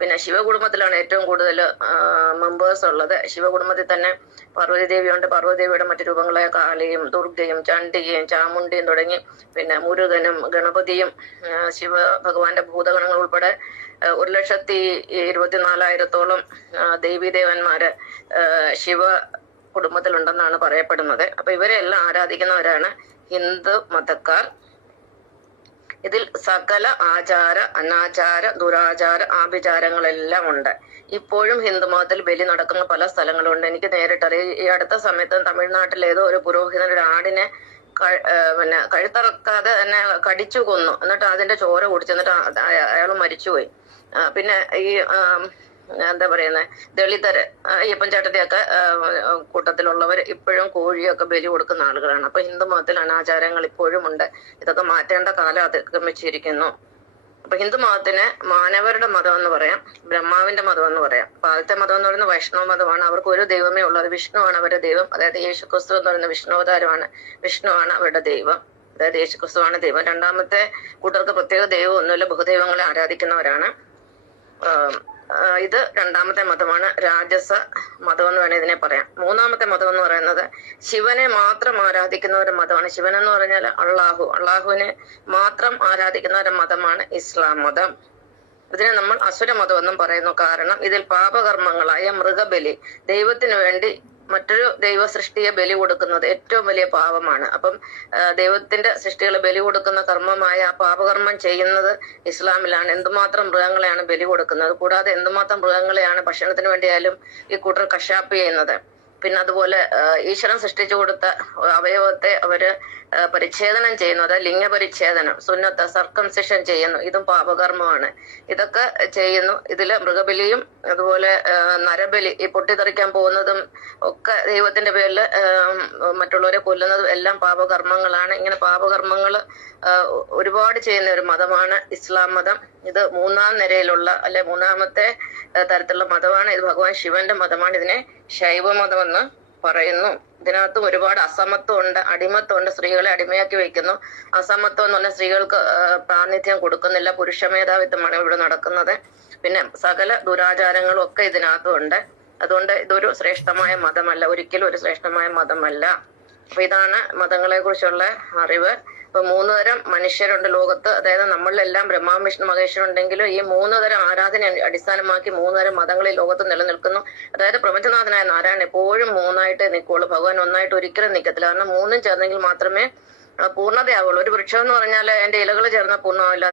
പിന്നെ ശിവകുടുംബത്തിലാണ് ഏറ്റവും കൂടുതൽ മെമ്പേഴ്സ് ഉള്ളത്. ശിവകുടുംബത്തിൽ തന്നെ പാർവതി ദേവിയുണ്ട്. പാർവതി ദേവിയുടെ മറ്റു രൂപങ്ങളായ കാളിയും ദുർഗയും ചണ്ഡികയും ചാമുണ്ടിയും തുടങ്ങി പിന്നെ മുരുകനും ഗണപതിയും ശിവ ഭഗവാന്റെ ഭൂതഗണങ്ങൾ ഉൾപ്പെടെ 1,24,000-ഓളം ദേവീദേവന്മാര് ശിവ കുടുംബത്തിലുണ്ടെന്നാണ് പറയപ്പെടുന്നത്. അപ്പൊ ഇവരെല്ലാം ആരാധിക്കുന്നവരാണ് ഹിന്ദു മതക്കാർ. ഇതിൽ സകല ആചാര അനാചാര ദുരാചാര ആഭിചാരങ്ങളെല്ലാം ഉണ്ട്. ഇപ്പോഴും ഹിന്ദുമതത്തിൽ ബലി നടക്കുന്ന പല സ്ഥലങ്ങളുണ്ട്. എനിക്ക് നേരിട്ടറിയാം. ഈ അടുത്ത സമയത്ത് തമിഴ്നാട്ടിൽ ഏതോ ഒരു പുരോഹിതൻ ഒരു ആടിനെ പിന്നെ കഴുത്തറക്കാതെ തന്നെ കടിച്ചു കൊന്നു. എന്നിട്ട് അതിന്റെ ചോര കുടിച്ചു. എന്നിട്ട് അയാൾ മരിച്ചുപോയി. പിന്നെ ഈ എന്താ പറയുന്നത്, ദളിതര് അയ്യപ്പൻ ചേട്ടത്തിയൊക്കെ കൂട്ടത്തിലുള്ളവർ ഇപ്പോഴും കോഴിയൊക്കെ ബലി കൊടുക്കുന്ന ആളുകളാണ്. അപ്പൊ ഹിന്ദുമതത്തിൽ അനാചാരങ്ങൾ ഇപ്പോഴും ഉണ്ട്. ഇതൊക്കെ മാറ്റേണ്ട കാലം അതിക്രമിച്ചിരിക്കുന്നു. അപ്പൊ ഹിന്ദുമതത്തിന് മാനവരുടെ മതം എന്ന് പറയാം, ബ്രഹ്മാവിന്റെ മതം എന്ന് പറയാം. അപ്പൊ ആദ്യത്തെ മതം എന്ന് പറയുന്നത് വൈഷ്ണവ മതമാണ്. അവർക്ക് ഒരു ദൈവമേ ഉള്ളത്, വിഷ്ണുവാണ് അവരുടെ ദൈവം. അതായത് യേശുക്രിസ്തു എന്ന് പറയുന്ന വിഷ്ണുവതാരമാണ്. വിഷ്ണുവാണ് അവരുടെ ദൈവം, അതായത് യേശുക്രിസ്തുവാണ് ദൈവം. രണ്ടാമത്തെ കൂട്ടർക്ക് പ്രത്യേക ദൈവം ഒന്നുമില്ല, ബഹുദൈവങ്ങളെ ആരാധിക്കുന്നവരാണ്. ഇത് രണ്ടാമത്തെ മതമാണ്, രാജസ മതം എന്ന് വേണേൽ ഇതിനെ പറയാം. മൂന്നാമത്തെ മതം എന്ന് പറയുന്നത് ശിവനെ മാത്രം ആരാധിക്കുന്ന ഒരു മതമാണ്. ശിവൻ എന്ന് പറഞ്ഞാൽ അള്ളാഹുവിനെ മാത്രം ആരാധിക്കുന്ന ഒരു മതമാണ് ഇസ്ലാം മതം. ഇതിനെ നമ്മൾ അസുര മതം എന്നും പറയുന്നു. കാരണം ഇതിൽ പാപകർമ്മങ്ങളായ മൃഗബലി, ദൈവത്തിനു വേണ്ടി മറ്റൊരു ദൈവ സൃഷ്ടിയെ ബലി കൊടുക്കുന്നത് ഏറ്റവും വലിയ പാപമാണ്. അപ്പം ദൈവത്തിന്റെ സൃഷ്ടികളെ ബലി കൊടുക്കുന്ന കർമ്മമായ ആ പാപകർമ്മം ചെയ്യുന്നത് ഇസ്ലാമിലാണ്. എന്തുമാത്രം മൃഗങ്ങളെയാണ് ബലി കൊടുക്കുന്നത്, കൂടാതെ എന്തുമാത്രം മൃഗങ്ങളെയാണ് ഭക്ഷണത്തിന് വേണ്ടിയാലും ഈ കൂട്ടർ കശാപ്പ് ചെയ്യുന്നത്. പിന്നെ അതുപോലെ ഈശ്വരൻ സൃഷ്ടിച്ചു കൊടുത്ത അവയവത്തെ അവര് പരിച്ഛേദനം ചെയ്യുന്നു, അതായത് ലിംഗപരിച്ഛേദനം, സുന്നത്ത് സർക്കംസിഷൻ ചെയ്യുന്നു. ഇതും പാപകർമ്മമാണ്. ഇതൊക്കെ ചെയ്യുന്നു. ഇതില് മൃഗബലിയും അതുപോലെ നരബലി, ഈ പൊട്ടിത്തെറിക്കാൻ പോകുന്നതും ഒക്കെ ദൈവത്തിന്റെ പേരിൽ മറ്റുള്ളവരെ കൊല്ലുന്നതും എല്ലാം പാപകർമ്മങ്ങളാണ്. ഇങ്ങനെ പാപകർമ്മങ്ങൾ ഒരുപാട് ചെയ്യുന്ന ഒരു മതമാണ് ഇസ്ലാം മതം. ഇത് മൂന്നാം നിരയിലുള്ള അല്ലെ മൂന്നാമത്തെ തരത്തിലുള്ള മതമാണ്. ഇത് ഭഗവാൻ ശിവന്റെ മതമാണ്. ഇതിനെ ശൈവ മതമെന്ന് പറയുന്നു. ഇതിനകത്തും ഒരുപാട് അസമത്വം ഉണ്ട്, അടിമത്വം ഉണ്ട്. സ്ത്രീകളെ അടിമയാക്കി വയ്ക്കുന്നു. അസമത്വം എന്ന് പറഞ്ഞാൽ സ്ത്രീകൾക്ക് പ്രാതിനിധ്യം കൊടുക്കുന്നില്ല, പുരുഷ മേധാവിത്വമാണ് ഇവിടെ നടക്കുന്നത്. പിന്നെ സകല ദുരാചാരങ്ങളും ഒക്കെ ഇതിനകത്തും ഉണ്ട്. അതുകൊണ്ട് ഇതൊരു ശ്രേഷ്ഠമായ മതമല്ല, ഒരിക്കലും ഒരു ശ്രേഷ്ഠമായ മതമല്ല. അപ്പൊ ഇതാണ് മതങ്ങളെ കുറിച്ചുള്ള അറിവ്. ഇപ്പൊ 3 തരം മനുഷ്യരുണ്ട് ലോകത്ത്. അതായത് നമ്മളിലെല്ലാം ബ്രഹ്മാ വിഷ്ണു മഹേശ്വരൻ ഉണ്ടെങ്കിലും ഈ 3 തരം ആരാധന അടിസ്ഥാനമാക്കി 3 തരം മതങ്ങൾ ഈ ലോകത്ത് നിലനിൽക്കുന്നു. അതായത് പ്രപഞ്ചനാഥനായ നാരായണൻ എപ്പോഴും 3ആയിട്ട് നിൽക്കുള്ളൂ. ഭഗവാൻ ഒന്നായിട്ട് ഒരിക്കലും നിൽക്കത്തില്ല. കാരണം 3ഉം ചേർന്നെങ്കിൽ മാത്രമേ പൂർണ്ണതയാവുള്ളൂ. ഒരു വൃക്ഷം എന്ന് പറഞ്ഞാൽ എന്റെ ഇലകൾ ചേർന്നാൽ പൂർണ്ണമാവില്ല.